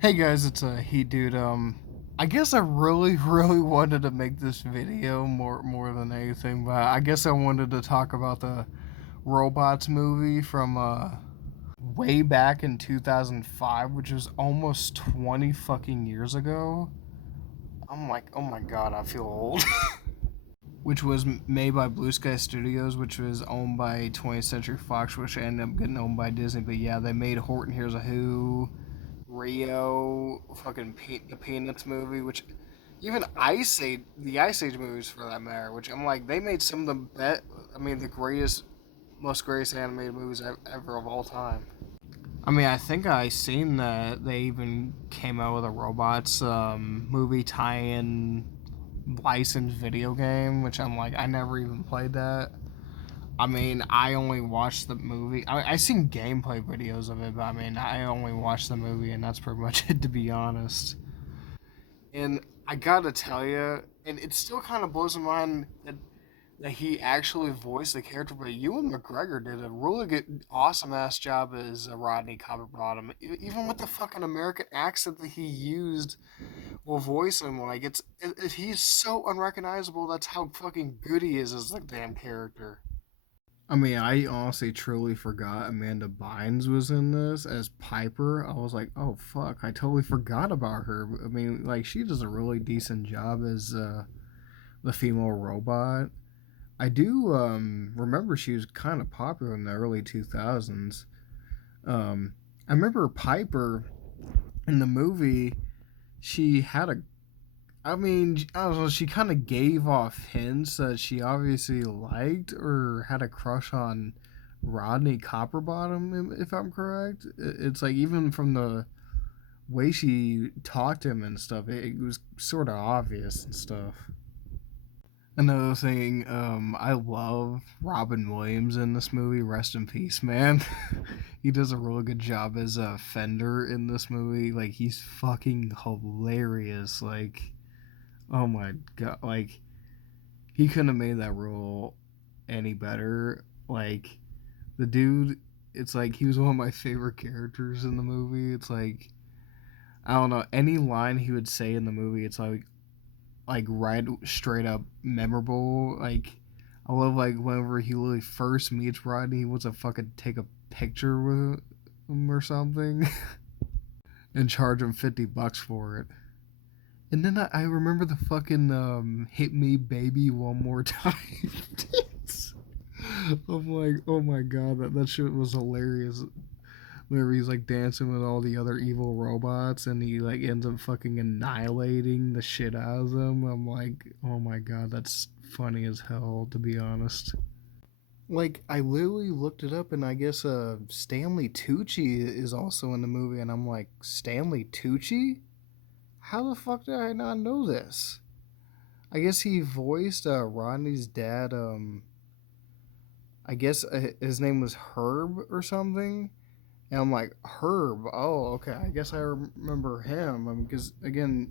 Hey guys, it's Heat Dude. I guess I really, really wanted to make this video more than anything, but I guess I wanted to talk about the Robots movie from way back in 2005, which was almost 20 fucking years ago. I'm like, oh my god, I feel old. Which was made by Blue Sky Studios, which was owned by 20th Century Fox, which ended up getting owned by Disney. But yeah, they made Horton Hears a Who, Rio, fucking the Peanuts movie, which even Ice Age, the Ice Age movies for that matter, which I'm like, they made some of the the greatest, most greatest animated movies ever of all time. I mean, I think I seen that they even came out with a robots movie tie-in licensed video game, which I'm like, I never even played that. I mean, I only watched the movie. I seen gameplay videos of it, but I mean, I only watched the movie, and that's pretty much it, to be honest. And I gotta tell you, and it still kind of blows my mind that he actually voiced the character, but Ewan McGregor did a really good, awesome ass job as Rodney Copperbottom. Even with the fucking American accent that he used will voice him, like he's so unrecognizable. That's how fucking good he is as the damn character. I mean, I honestly truly forgot Amanda Bynes was in this as Piper. I was like, oh fuck, I totally forgot about her. I mean, like she does a really decent job as the female robot. I do remember she was kind of popular in the early 2000s. I remember Piper in the movie. She had a I mean, I don't know. She kind of gave off hints that she obviously liked or had a crush on Rodney Copperbottom, if I'm correct. It's like even from the way she talked to him and stuff, it was sort of obvious and stuff. Another thing, I love Robin Williams in this movie. Rest in peace, man. He does a really good job as a Fender in this movie. Like he's fucking hilarious. Like, oh my god, like he couldn't have made that role any better. Like the dude, it's like he was one of my favorite characters in the movie. It's like I don't know any line he would say in the movie. It's like right straight up memorable. Like I love like whenever he really first meets Rodney, he wants to fucking take a picture with him or something and charge him $50 for it. And then I remember the fucking "Hit Me, Baby, One More Time" dance. I'm like, oh my god, that shit was hilarious. Whenever he's like dancing with all the other evil robots, and he like ends up fucking annihilating the shit out of them. I'm like, oh my god, that's funny as hell, to be honest. Like, I literally looked it up, and I guess Stanley Tucci is also in the movie, and I'm like, Stanley Tucci? How the fuck did I not know this? I guess he voiced Rodney's dad. I guess his name was Herb or something. And I'm like, Herb. Oh, okay. I guess I remember him. I mean, because again,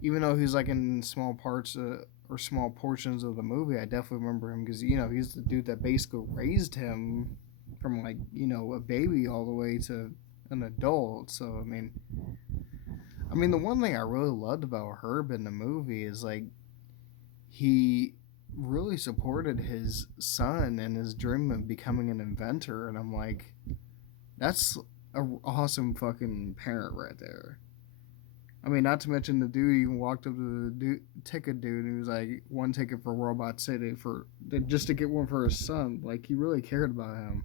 even though he's like in small parts or small portions of the movie, I definitely remember him because he's the dude that basically raised him from like a baby all the way to an adult. So I mean, the one thing I really loved about Herb in the movie is like he really supported his son and his dream of becoming an inventor, and I'm like, that's a awesome fucking parent right there. I mean, not to mention the dude even walked up to the ticket dude and he was like, one ticket for Robot City for just to get one for his son. Like he really cared about him.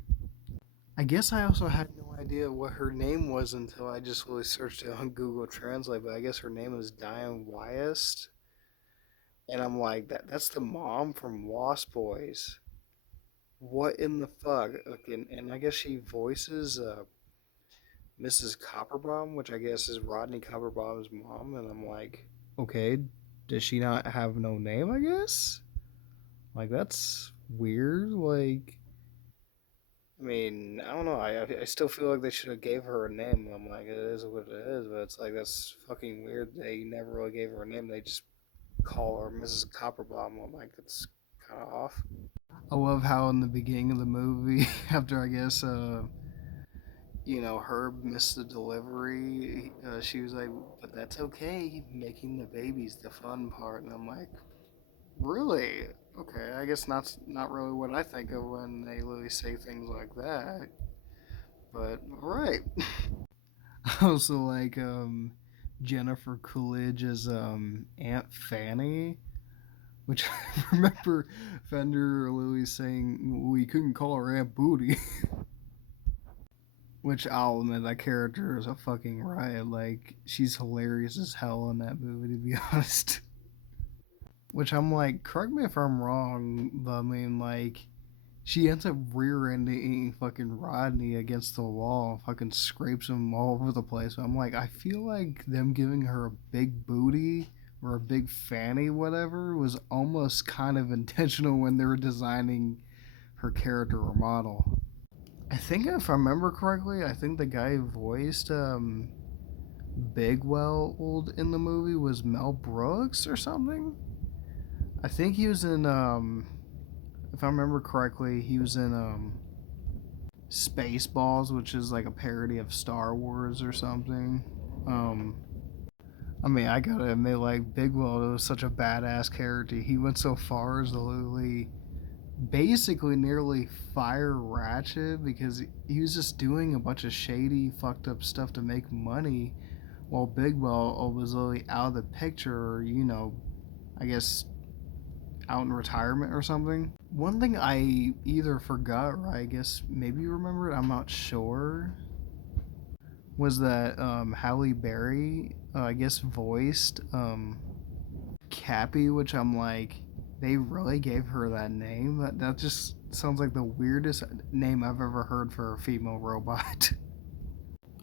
I guess I also had no idea what her name was until I just really searched it on Google Translate. But I guess her name is Diane Wyest, and I'm like, that's the mom from Lost Boys. What in the fuck? Okay, and I guess she voices Mrs. Copperbaum, which I guess is Rodney Copperbaum's mom. And I'm like, okay, does she not have no name? I guess. Like that's weird. Like, I mean, I don't know. I still feel like they should have gave her a name. I'm like, it is what it is, but it's like that's fucking weird. They never really gave her a name. They just call her Mrs. Copperbaum. I'm like, it's kind of off. I love how in the beginning of the movie, after I guess Herb missed the delivery. She was like, but that's okay. Making the baby's the fun part. And I'm like, really? Okay, I guess not really what I think of when they literally say things like that. But alright. I also like Jennifer Coolidge as Aunt Fanny, which I remember Fender or Lily saying we couldn't call her Aunt Booty. Which I'll admit that character is a fucking riot. Like she's hilarious as hell in that movie, to be honest. Which I'm like, correct me if I'm wrong, but I mean like she ends up rear-ending fucking Rodney against the wall, fucking scrapes him all over the place. I'm like, I feel like them giving her a big booty or a big fanny, whatever, was almost kind of intentional when they were designing her character or model. I think if I remember correctly, I think the guy who voiced Bigwell in the movie was Mel Brooks or something. I think he was in if I remember correctly, he was in Spaceballs, which is like a parody of Star Wars or something. Um, I mean, I gotta admit, like Bigwell was such a badass character. He went so far as to literally, basically, nearly fire Ratchet because he was just doing a bunch of shady, fucked up stuff to make money, while Bigwell was literally out of the picture. Or, I guess out in retirement or something. One thing I either forgot or I guess maybe remembered, I'm not sure, was that Halle Berry, I guess, voiced Cappy, which I'm like, they really gave her that name? That just sounds like the weirdest name I've ever heard for a female robot.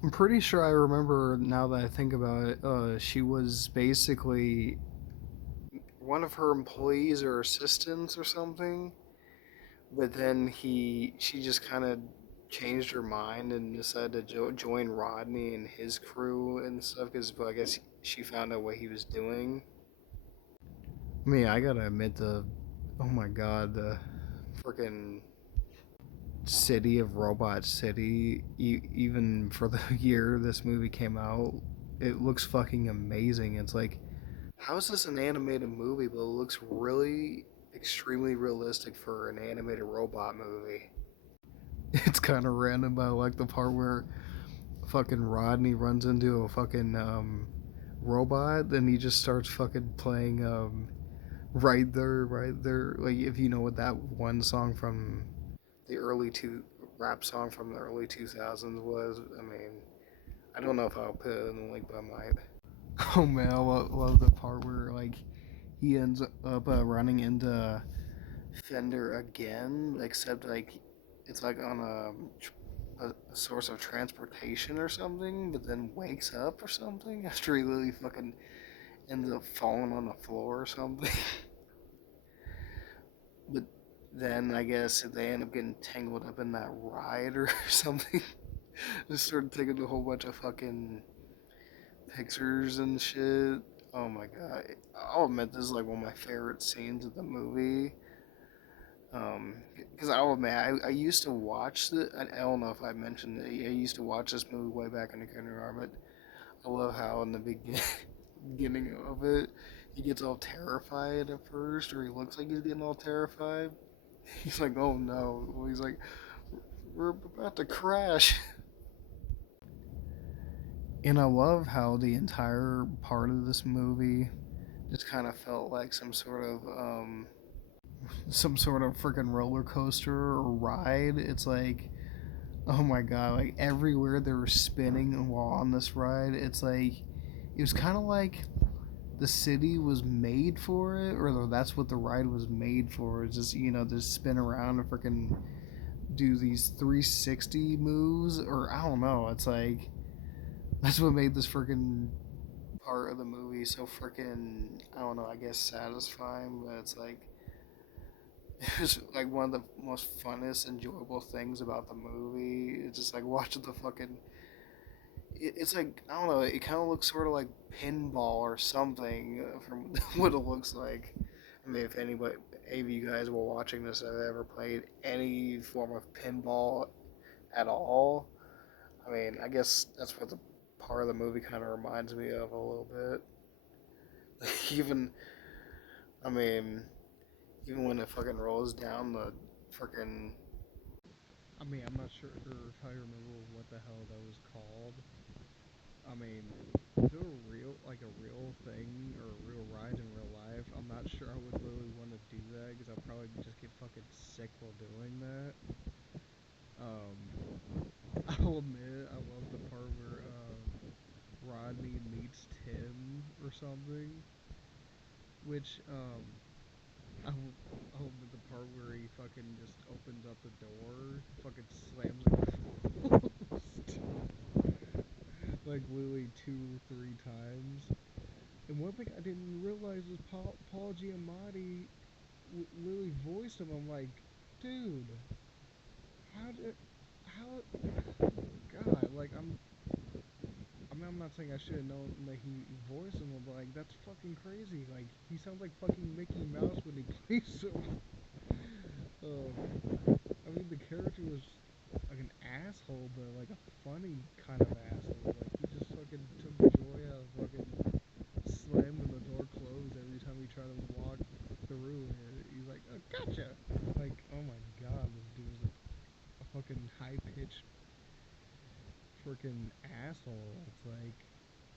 I'm pretty sure I remember now that I think about it. She was basically one of her employees or assistants or something, but then she just kind of changed her mind and decided to join Rodney and his crew and stuff because I guess she found out what he was doing. I mean, I gotta admit oh my god, the freaking city of Robot City, even for the year this movie came out, it looks fucking amazing. It's like, how is this an animated movie, but it looks really extremely realistic for an animated robot movie? It's kind of random, but I like the part where fucking Rodney runs into a fucking robot, and he just starts fucking playing right there, right there. Like if you know what that one song from the early two rap song from the early 2000s was. I mean, I don't know if I'll put it in the link, but I might. Oh man, I love the part where like he ends up running into Fender again, except like it's like on a source of transportation or something, but then wakes up or something after he literally fucking ends up falling on the floor or something. But then I guess they end up getting tangled up in that ride or something. Just started taking a whole bunch of fucking pictures and shit. Oh my god. I'll admit this is like one of my favorite scenes of the movie. Because I'll admit, I used to watch I don't know if I mentioned it. I used to watch this movie way back in the kindergarten, but I love how in the beginning of it, he gets all terrified at first, or he looks like he's getting all terrified. He's like, oh no. Well, he's like, we're about to crash. And I love how the entire part of this movie just kind of felt like some sort of freaking roller coaster or ride. It's like, oh my god, like everywhere they were spinning while on this ride, it's like it was kind of like the city was made for it, or that's what the ride was made for. It's just just spin around and freaking do these 360 moves, or I don't know. It's like that's what made this freaking part of the movie so freaking, I don't know, I guess satisfying. But it's like it's like one of the most funnest, enjoyable things about the movie. It's just like watching the fucking. It's like I don't know. It kind of looks sort of like pinball or something from what it looks like. I mean, if anybody, any of you guys were watching this have ever played any form of pinball at all, I mean, I guess that's what the part of the movie kind of reminds me of a little bit. even, I mean, even when it fucking rolls down the freaking. I mean, I'm not sure if I remember what the hell that was called. I mean, if it were real, like a real thing or a real ride in real life, I'm not sure I would really want to do that because I'll probably just get fucking sick while doing that. I'll admit, I love the part where Rodney meets Tim or something, which I'll admit the part where he fucking just opens up the door, fucking slams it closed, like literally 2 or 3 times. And one thing I didn't realize was Paul Giamatti literally voiced him. I'm like, dude, how did, how, God, like I mean, I'm not saying I should have known that he voiced him, but like that's fucking crazy. Like he sounds like fucking Mickey Mouse when he plays him. I mean, the character was like an asshole, but like a funny kind of asshole. Like he just fucking took joy out of fucking slamming the door closed every time he tried to walk through it. He's like, oh, gotcha. Like, oh my god, this dude is a fucking high pitched freaking asshole. It's like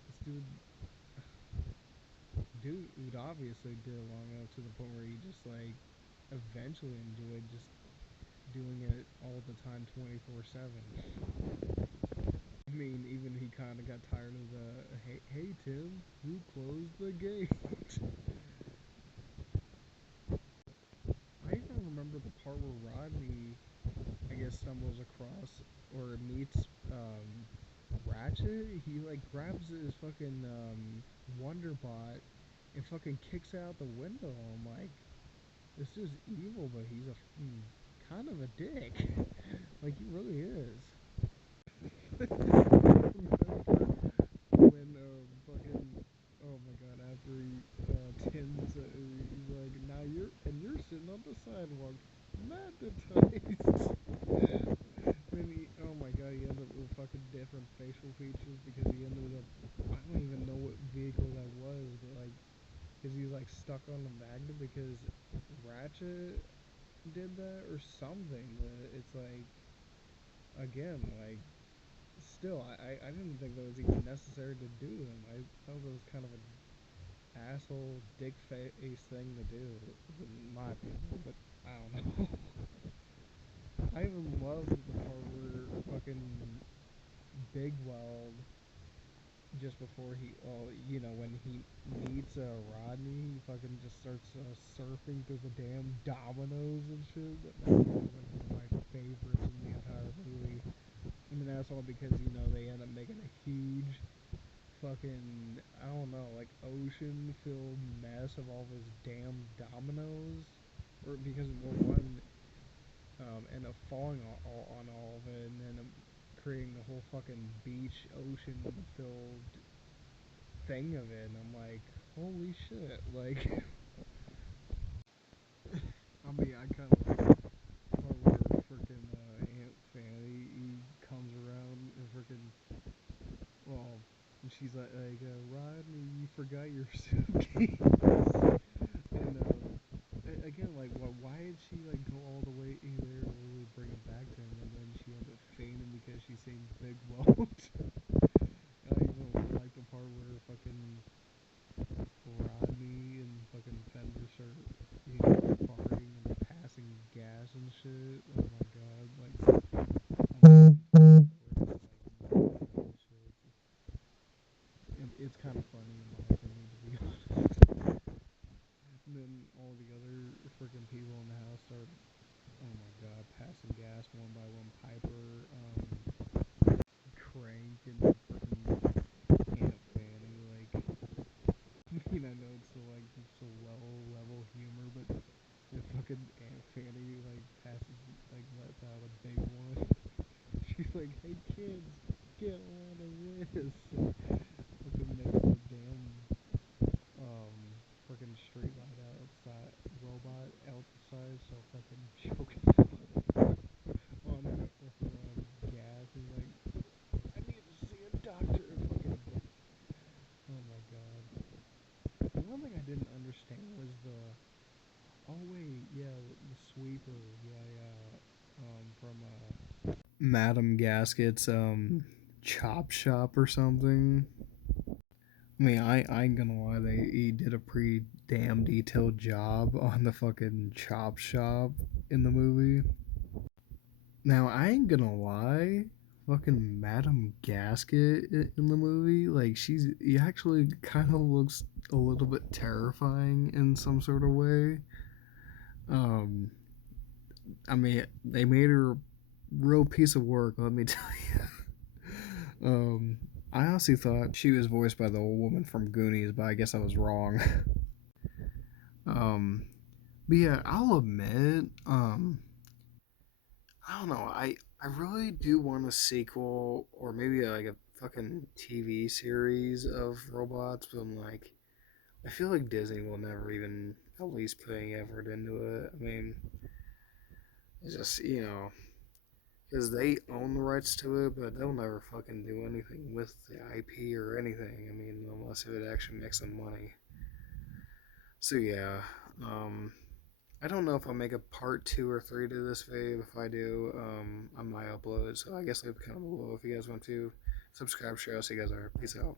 this dude obviously did it long enough to the point where he just like eventually enjoyed just doing it all the time 24/7. I mean, even he kind of got tired of the hey Tim, who closed the gate? I even remember the part where Rodney, I guess, stumbles across or meets Ratchet. He like grabs his fucking Wonderbot and fucking kicks it out the window. I'm like, this dude's evil, but he's a kind of a dick. Like he really is. When fucking oh my god, after he Tim's he's like, now you're sitting on the sidewalk, magnetized. Then he, oh my god, he ends up with fucking different facial features because he ended up, I don't even know what vehicle that was, but like, cause he's like stuck on the magnet because Ratchet did that or something. But it's like, again, like still, I didn't think that was even necessary to do them. I thought that was kind of an asshole, dick face thing to do, in my opinion. But I don't know. I even love the part where fucking Big Weld just before he, well, you know, when he meets Rodney, he fucking just starts surfing through the damn dominoes and shit. That's probably like one of my favorites in the entire movie. I mean, that's all because, you know, they end up making a huge fucking, I don't know, like ocean filled mess of all those damn dominoes. Or because, well, one end up falling on all of it and then creating a whole fucking beach ocean filled thing of it. And I'm like, holy shit. Like, I mean, I kind of like the part where freaking Aunt Fanny he comes around and freaking, well, and she's like Rodney, you forgot your suitcase. And again, like, why did she like go all the way there to really bring it back to him, and then she ended up fainting because she seen Big Walt. I even like the part where fucking Rodney and fucking Fender start, you know, farting and passing gas and shit. Oh my god, like, it's kind of funny in my opinion, to be honest. And then all the other freaking people in the house start, oh my god, passing gas one by one. Piper, Crank, and freaking Aunt Fanny. Like, I mean, I know it's still like just a low level humor, but the fucking Aunt Fanny like passes, like lets out a big one. She's like, "Hey kids, get a load of this." Fucking makes the damn freaking street light outside robot outside so fucking choking on her gas. He's like, Madame Gasket's chop shop or something. I mean, I ain't gonna lie, he did a pretty damn detailed job on the fucking chop shop in the movie. Now, I ain't gonna lie, fucking Madame Gasket in the movie, like, he actually kind of looks a little bit terrifying in some sort of way. Um, I mean, they made her a real piece of work, let me tell you. I honestly thought she was voiced by the old woman from Goonies, but I guess I was wrong. um, but yeah, I'll admit, I don't know. I really do want a sequel or maybe like a fucking TV series of robots, but I'm like, I feel like Disney will never even at least put any effort into it. I mean, it's just because they own the rights to it, but they'll never fucking do anything with the IP or anything. I mean, unless if it actually makes them money. So yeah, um, I don't know if I'll make a part 2 or 3 to this video. If I do, I might upload. So I guess leave a comment below if you guys want to subscribe, share. I'll see you guys later. Peace out.